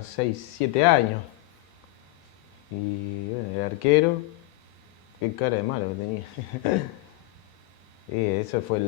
tenía 6, 7 años. Y bueno, el arquero, qué cara de malo que tenía. Y eso fue,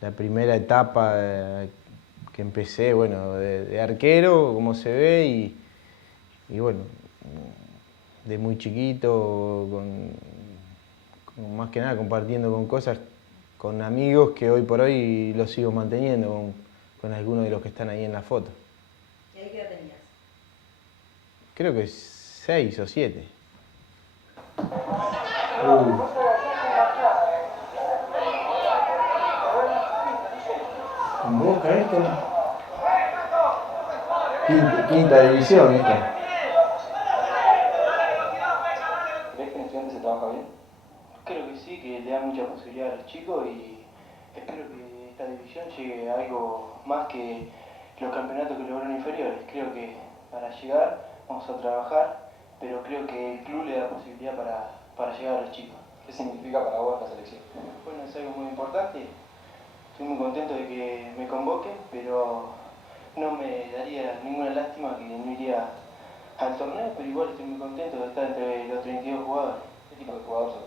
la primera etapa que empecé, bueno, de arquero, como se ve, y bueno, de muy chiquito, más que nada compartiendo con cosas, con amigos que hoy por hoy los sigo manteniendo, con algunos de los que están ahí en la foto. ¿Y ahí qué edad tenías? Creo que 6 o 7. En Boca esto. Quinta división esta. ¿Ves que en Estudiantes se trabaja bien? Creo que sí, que le da mucha posibilidad a los chicos y espero que esta división llegue a algo más que los campeonatos que lograron inferiores. Creo que para llegar vamos a trabajar, pero creo que el club le da posibilidad para llegar a los chicos. ¿Qué significa para vos la selección? Bueno, es algo muy importante. Estoy muy contento de que me convoquen, pero no me daría ninguna lástima que no iría al torneo, pero igual estoy muy contento de estar entre los 32 jugadores. ¿Qué tipo de jugador sos?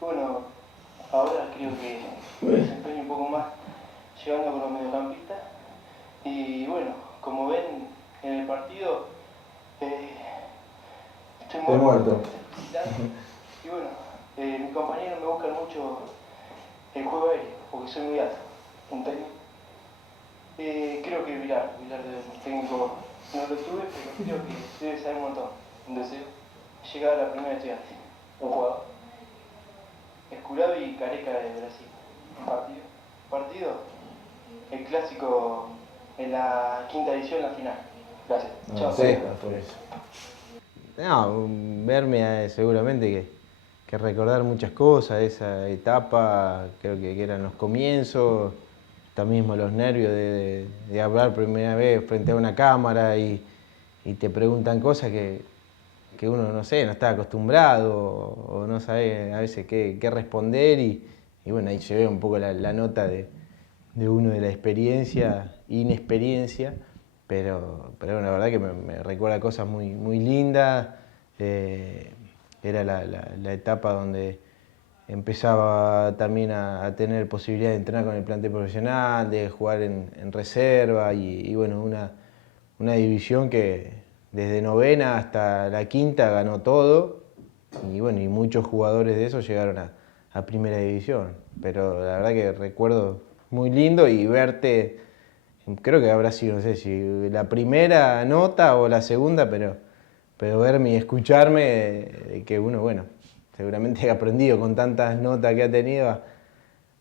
Bueno, ahora creo que me desempeño un poco más llegando con los mediocampistas. Y bueno, como ven en el partido, estoy muerto. Y bueno, mis compañeros me buscan mucho el juego aéreo, porque soy muy alto. ¿Un técnico? Creo que Vilar de técnico no lo tuve, pero creo que debe saber un montón. ¿Un deseo? Llegar a la primera estudiante. ¿Un jugador? Escurabi y Careca de Brasil. ¿Un partido? Partido, el clásico en la quinta edición, la final. Gracias. Chao. Sí, por eso. No, verme seguramente que recordar muchas cosas, esa etapa, creo que eran los comienzos, también mismo los nervios de hablar primera vez frente a una cámara y te preguntan cosas que uno, no sé, no está acostumbrado o no sabe a veces qué responder y bueno, ahí se ve un poco la nota de uno de la experiencia, inexperiencia, pero bueno, la verdad que me recuerda cosas muy, muy lindas. Era la etapa donde empezaba también a tener posibilidad de entrenar con el plantel profesional, de jugar en reserva y bueno, una división que desde novena hasta la quinta ganó todo y bueno, y muchos jugadores de esos llegaron a primera división, pero la verdad que recuerdo muy lindo y verte, creo que habrá sido, no sé si la primera nota o la segunda, pero verme y escucharme, que uno, bueno, seguramente ha aprendido con tantas notas que ha tenido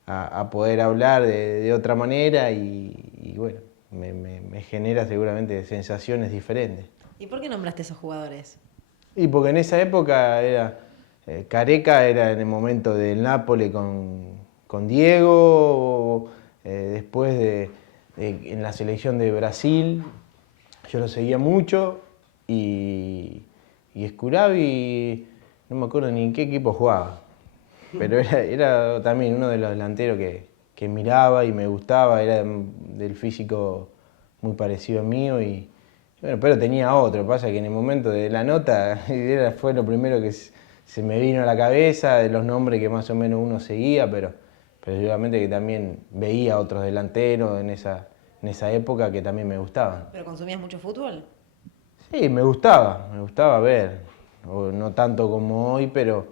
a poder hablar de otra manera y bueno, me genera seguramente sensaciones diferentes. ¿Y por qué nombraste a esos jugadores? Y porque en esa época era, Careca era en el momento del Nápoles con Diego, después en la selección de Brasil, yo lo seguía mucho y Scuravi, no me acuerdo ni en qué equipo jugaba, pero era también uno de los delanteros que miraba y me gustaba, era del físico muy parecido al mío y bueno, pero tenía otro, pasa que en el momento de la nota fue lo primero que se me vino a la cabeza, de los nombres que más o menos uno seguía, pero seguramente que también veía otros delanteros en esa época que también me gustaban. ¿Pero consumías mucho fútbol? Sí, me gustaba ver, o no tanto como hoy, pero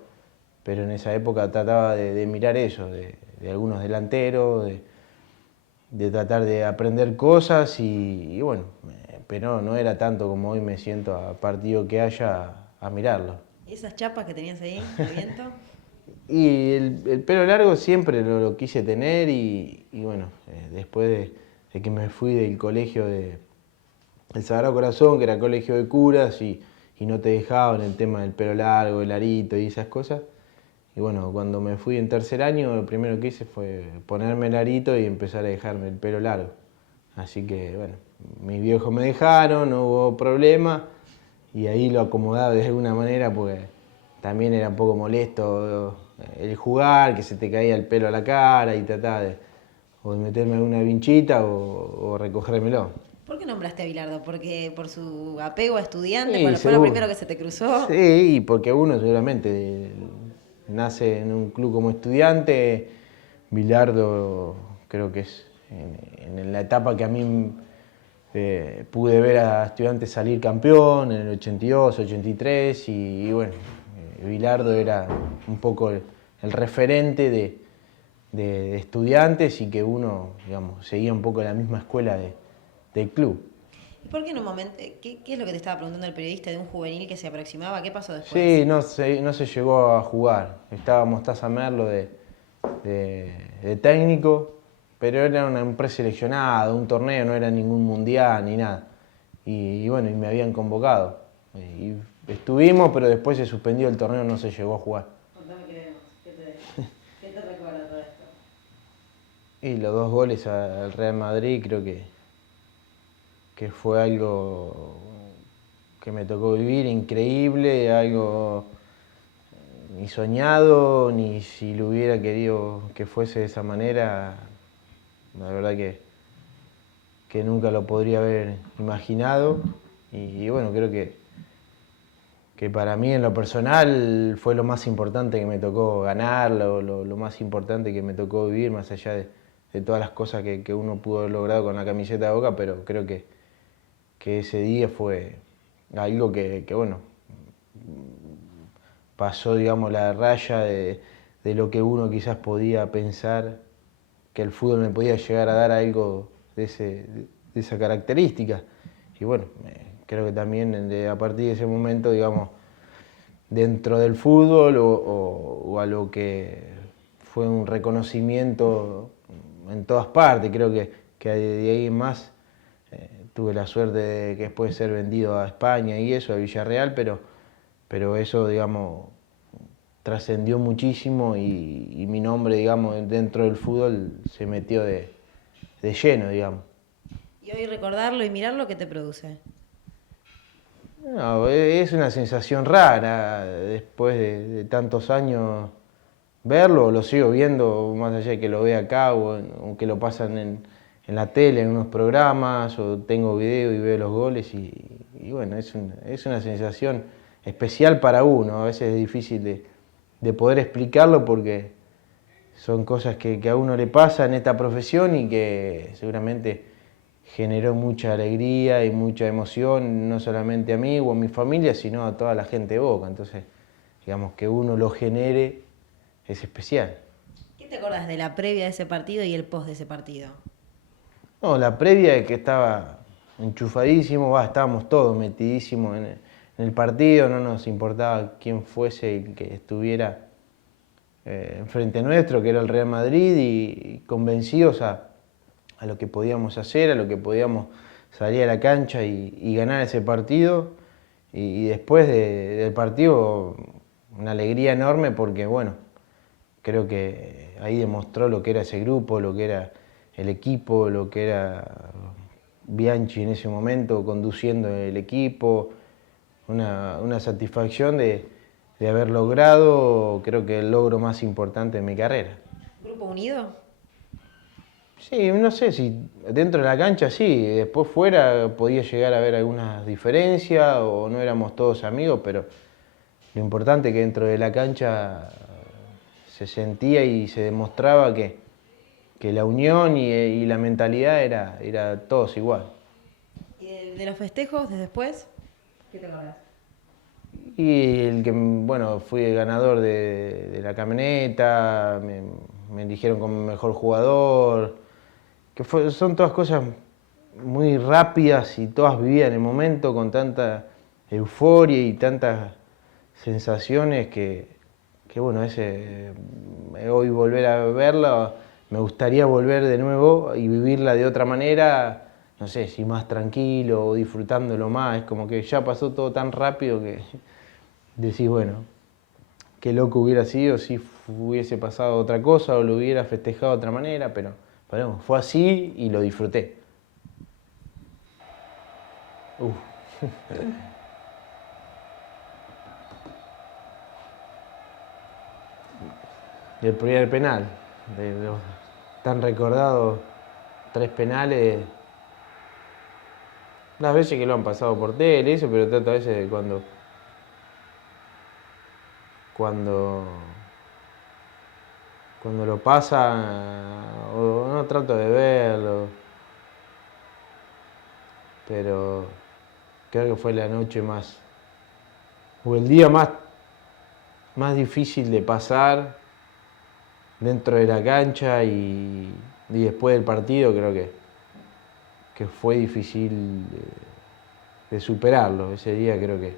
en esa época trataba de mirar eso, de algunos delanteros, de tratar de aprender cosas y bueno, pero no era tanto como hoy me siento a partido que haya a mirarlo. ¿Y esas chapas que tenías ahí, de viento? Y el pelo largo siempre lo quise tener y bueno, después de que me fui del colegio del Sagrado Corazón, que era colegio de curas y no te dejaban el tema del pelo largo, el arito y esas cosas. Y bueno, cuando me fui en tercer año, lo primero que hice fue ponerme el arito y empezar a dejarme el pelo largo. Así que bueno, mis viejos me dejaron, no hubo problema y ahí lo acomodaba de alguna manera porque también era un poco molesto el jugar, que se te caía el pelo a la cara y trataba o de meterme alguna vinchita o recogérmelo. ¿Por qué nombraste a Bilardo? ¿Porque por su apego a estudiante? Sí, ¿Fue lo seguro. primero que se te cruzó? Sí, porque uno seguramente nace en un club como estudiante. Bilardo creo que es en la etapa que a mí pude ver a Estudiantes salir campeón en el 82, 83 y bueno, Bilardo era un poco el referente de Estudiantes y que uno, digamos, seguía un poco la misma escuela del club. ¿Y por qué en un momento, qué es lo que te estaba preguntando el periodista de un juvenil que se aproximaba? ¿Qué pasó después? Sí, no se llegó a jugar. Estaba Mostaza Merlo de técnico, pero era un preseleccionado, un torneo, no era ningún mundial ni nada. Y bueno, y me habían convocado. Y estuvimos, pero después se suspendió el torneo, no se llegó a jugar. Contame qué vemos, qué te recuerda todo esto. Y los 2 goles al Real Madrid creo que fue algo que me tocó vivir, increíble, algo ni soñado, ni si lo hubiera querido que fuese de esa manera, la verdad que nunca lo podría haber imaginado. Y bueno, creo que para mí en lo personal fue lo más importante que me tocó ganar, lo más importante que me tocó vivir, más allá de todas las cosas que uno pudo haber logrado con la camiseta de Boca, pero creo que ese día fue algo que bueno, pasó, digamos, la raya de lo que uno quizás podía pensar que el fútbol me podía llegar a dar algo de esa característica. Y bueno, creo que también a partir de ese momento, digamos, dentro del fútbol o a lo que fue un reconocimiento en todas partes, creo que de ahí en más tuve la suerte de que después ser vendido a España y eso, a Villarreal, pero eso, digamos, trascendió muchísimo y mi nombre, digamos, dentro del fútbol se metió de lleno, digamos. Y hoy recordarlo y mirarlo, ¿qué te produce? No, es una sensación rara después de tantos años verlo, lo sigo viendo más allá de que lo vea acá o que lo pasan en la tele, en unos programas, o tengo video y veo los goles y bueno, es una sensación especial para uno, a veces es difícil de poder explicarlo porque son cosas que a uno le pasa en esta profesión y que seguramente generó mucha alegría y mucha emoción, no solamente a mí o a mi familia, sino a toda la gente de Boca. Entonces, digamos, que uno lo genere es especial. ¿Qué te acordás de la previa de ese partido y el post de ese partido? No, la previa es que estaba enchufadísimo, estábamos todos metidísimos en el partido, no nos importaba quién fuese el que estuviera enfrente nuestro, que era el Real Madrid, y convencidos a lo que podíamos hacer, a lo que podíamos salir a la cancha y ganar ese partido. Y después del partido, una alegría enorme porque, bueno, creo que ahí demostró lo que era ese grupo, lo que era el equipo, lo que era Bianchi en ese momento conduciendo el equipo, una satisfacción de haber logrado, creo que el logro más importante de mi carrera. ¿Grupo unido? Sí, no sé si dentro de la cancha sí, después fuera podía llegar a haber algunas diferencias o no éramos todos amigos, pero lo importante es que dentro de la cancha se sentía y se demostraba que la unión y la mentalidad era todos igual. ¿Y de los festejos de después? ¿Qué te acordás? Y el que, bueno, fui el ganador de la camioneta, me eligieron como mejor jugador, son todas cosas muy rápidas y todas vividas en el momento con tanta euforia y tantas sensaciones que bueno, hoy volver a verla, me gustaría volver de nuevo y vivirla de otra manera, no sé, si más tranquilo o disfrutándolo más, es como que ya pasó todo tan rápido que decís, bueno, qué loco hubiera sido si hubiese pasado otra cosa o lo hubiera festejado de otra manera, pero bueno, fue así y lo disfruté. Y el primer penal, de los tan recordados 3 penales, Las veces que lo han pasado por tele, eso, pero trato a veces de cuando, cuando lo pasa, o no trato de verlo, pero creo que fue la noche más, o el día más difícil de pasar dentro de la cancha y después del partido creo que fue difícil de superarlo. Ese día creo que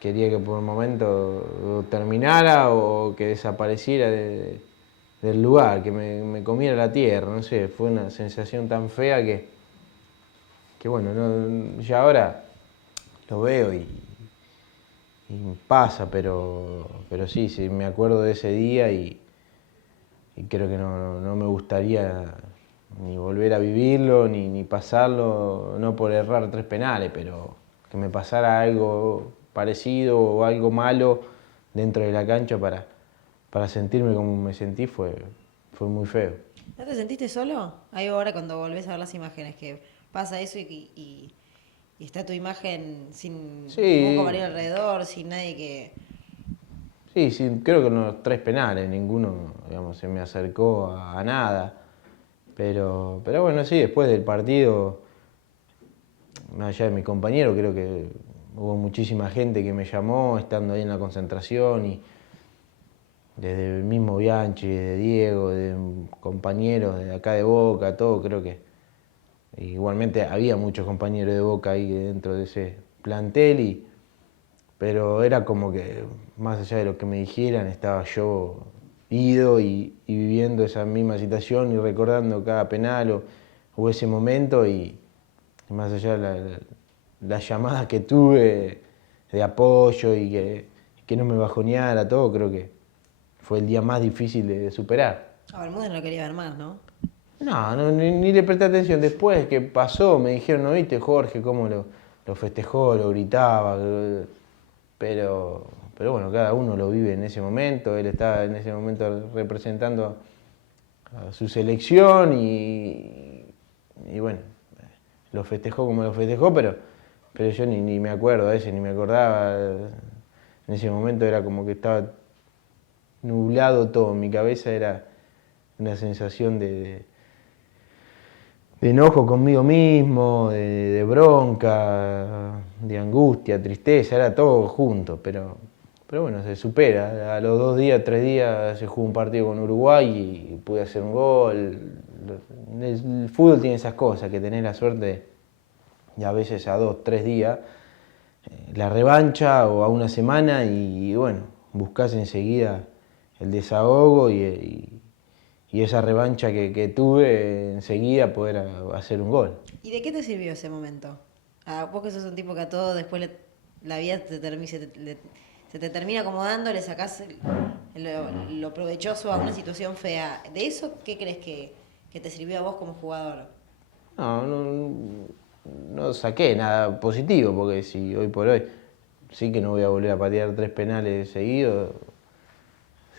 quería que por un momento terminara o que desapareciera del lugar, que me comiera la tierra, no sé, fue una sensación tan fea que bueno, ya ahora lo veo y pasa, pero sí, me acuerdo de ese día y creo que no me gustaría ni volver a vivirlo, ni pasarlo, no por errar 3 penales, pero que me pasara algo parecido o algo malo dentro de la cancha para sentirme como me sentí fue muy feo. ¿No te sentiste solo? Ahí ahora cuando volvés a ver las imágenes, que pasa eso y está tu imagen sin ningún Sí, compañero alrededor, sin nadie que... sí, creo que en los 3 penales ninguno, digamos, se me acercó a nada. Pero bueno, sí, después del partido, más allá de mi compañero, creo que hubo muchísima gente que me llamó estando ahí en la concentración y desde el mismo Bianchi, de Diego, de compañeros de acá de Boca, todo, creo que igualmente había muchos compañeros de Boca ahí dentro de ese plantel, pero era como que más allá de lo que me dijeran, estaba yo ido y viviendo esa misma situación y recordando cada penal o ese momento y más allá de las llamadas que tuve de apoyo y que no me bajoneara, todo, creo que fue el día más difícil de superar. A Bermúdez no lo quería ver más, ¿no? No, ni le presté atención. Después que pasó, me dijeron, ¿no viste Jorge cómo lo festejó, lo gritaba? Pero bueno, cada uno lo vive en ese momento. Él estaba en ese momento representando a su selección y bueno, lo festejó como lo festejó, pero yo ni me acuerdo a veces, ni me acordaba. En ese momento era como que estaba nublado todo. En mi cabeza era una sensación de enojo conmigo mismo, de bronca, de angustia, tristeza, era todo junto, pero bueno, se supera. A los 2 días, 3 días se jugó un partido con Uruguay y pude hacer un gol. El fútbol tiene esas cosas, que tenés la suerte de a veces a 2, 3 días, la revancha o a una semana y bueno, buscás enseguida el desahogo y esa revancha que tuve enseguida poder hacer un gol. ¿Y de qué te sirvió ese momento? Vos que sos un tipo que a todo después la vida se te termina acomodando, le sacás lo provechoso a una situación fea. ¿De eso qué crees que te sirvió a vos como jugador? No saqué nada positivo, porque si hoy por hoy sí que no voy a volver a patear 3 penales seguidos,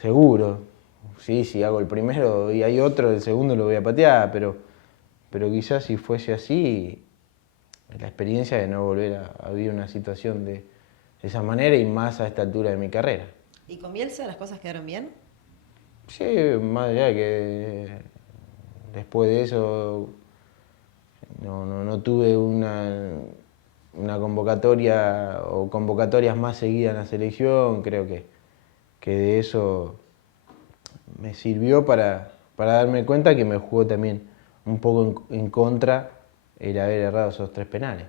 seguro. Sí, si hago el primero y hay otro, el segundo lo voy a patear, pero quizás si fuese así, la experiencia de no volver a vivir una situación de esa manera y más a esta altura de mi carrera. ¿Y con Bielsa las cosas quedaron bien? Sí, más allá de que después de eso no tuve una convocatoria o convocatorias más seguidas en la selección, creo que de eso me sirvió para darme cuenta que me jugó también un poco en contra el haber errado esos 3 penales.